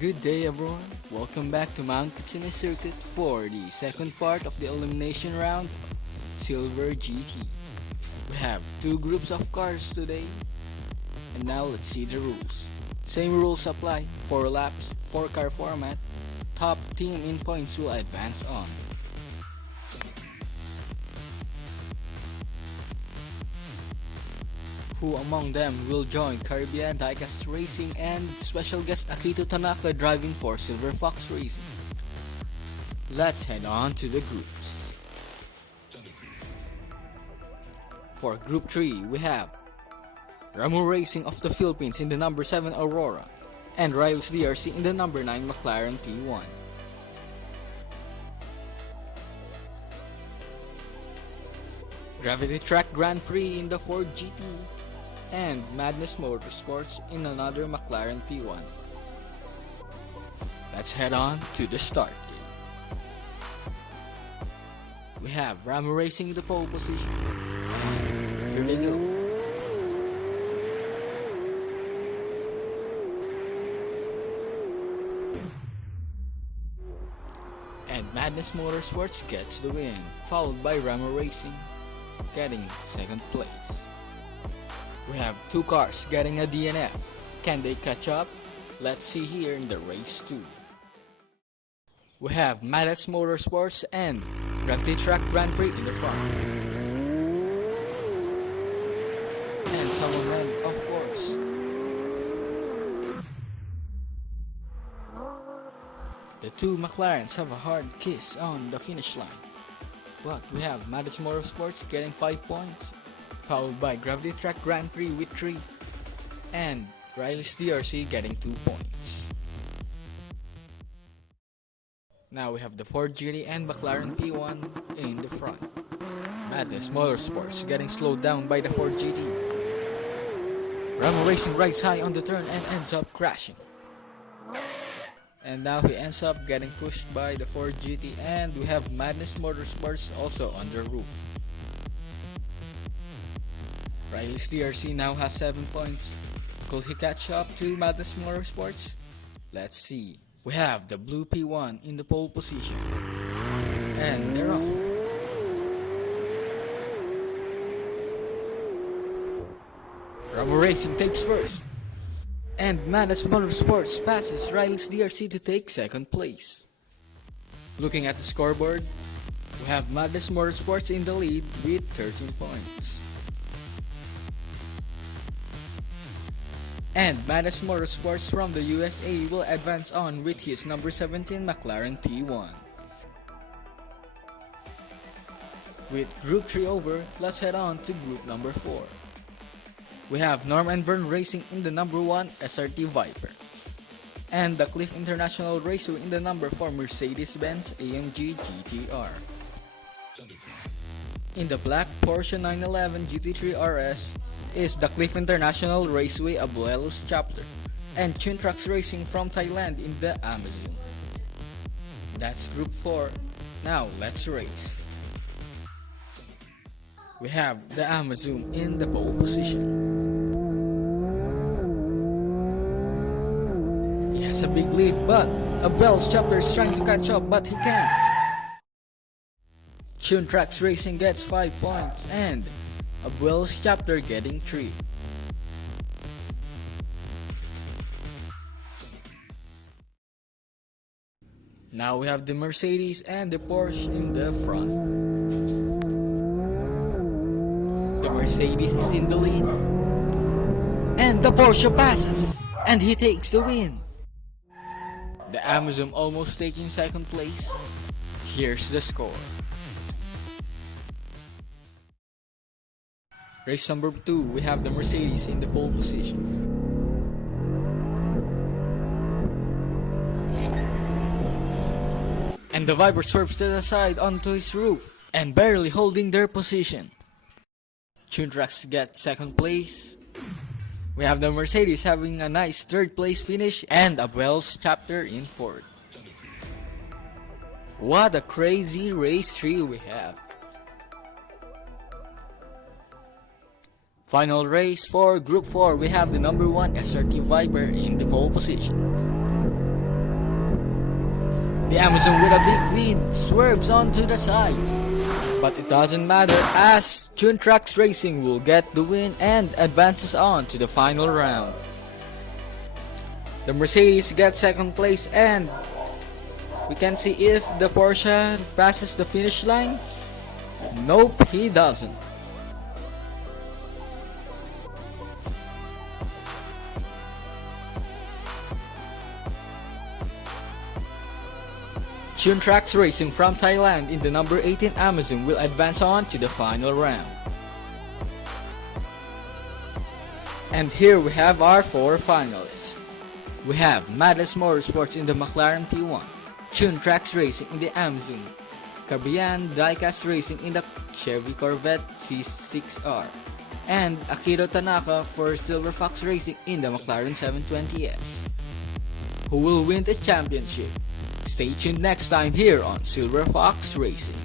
Good day everyone, welcome back to Mount Kitsune Circuit for the second part of the elimination round of SilverGT. We have two groups of cars today, and now let's see the rules. Same rules apply, 4 laps, 4 car format, top team in points will advance on. Who among them will join Caribbean Diecast Racing and special guest Akito Tanaka driving for SilverFox Racing? Let's head on to the groups. For Group 3, we have Ramu Racing of the Philippines in the number 7 Aurora and Rivals DRC in the number 9 McLaren P1. Gravity Track Grand Prix in the Ford GT and Madness Motorsports in another McLaren P1. Let's head on to the start gate. We have Ramu Racing in the pole position, and here they go. And Madness Motorsports gets the win, followed by Ramu Racing getting second place. We have two cars getting a DNF. Can they catch up? Let's see here in the race 2. We have Madness Motorsports and Gravity Track Grand Prix in the front. And some momentum, of course. The two McLarens have a hard kiss on the finish line. But we have Madness Motorsports getting 5 points, followed by Gravity Track Grand Prix with 3, and Riley's DRC getting 2 points. Now we have the Ford GT and McLaren P1 in the front. Madness Motorsports getting slowed down by the Ford GT. Ramu Racing rides high on the turn and ends up crashing. And now he ends up getting pushed by the Ford GT, and we have Madness Motorsports also on the roof. Riley's DRC now has 7 points. Could he catch up to Madness Motorsports? Let's see. We have the blue P1 in the pole position. And they're off. Ramu Racing takes first. And Madness Motorsports passes Riley's DRC to take second place. Looking at the scoreboard, we have Madness Motorsports in the lead with 13 points. And Madness Motorsports from the USA will advance on with his number 17 McLaren P1. With Group 3 over, let's head on to Group number 4. We have Norm and Vern Racing in the number 1 SRT Viper, and the Cliff International Raceway in the number 4 Mercedes-Benz AMG GT-R. In the black Porsche 911 GT3 RS is the Cliff International Raceway Abuelo's chapter, and Tunetrax Racing from Thailand in the Amazoom. That's Group 4. Now let's race. We have the Amazoom in the pole position. He has a big lead, but Abuelo's chapter is trying to catch up, but he can't. Tunetrax Racing gets 5 points, and Abuelo's chapter getting 3. Now we have the Mercedes and the Porsche in the front. The Mercedes is in the lead, and the Porsche passes, and he takes the win. The Amazoom almost taking second place. Here's the score. Race number 2, we have the Mercedes in the pole position. And the Viper swerves to the side onto his roof and barely holding their position. Tunetrax gets second place. We have the Mercedes having a nice third place finish, and Abuelo's chapter in fourth. What a crazy race 3 we have. Final race for Group 4, we have the number 1 SRT Viper in the pole position. The Amazoom with a big lead swerves onto the side. But it doesn't matter as Tunetrax Racing will get the win and advances on to the final round. The Mercedes gets second place and we can see if the Porsche passes the finish line. Nope, he doesn't. Tunetrax Racing from Thailand in the number 18 Amazoom will advance on to the final round. And here we have our 4 finalists. We have Motorsports in the McLaren P1, Tunetrax Racing in the Amazoom, Diecast Racing in the Chevy Corvette C6R, and Akira Tanaka for SilverFox Racing in the McLaren 720S. Who will win the championship? Stay tuned next time here on SilverFox Racing.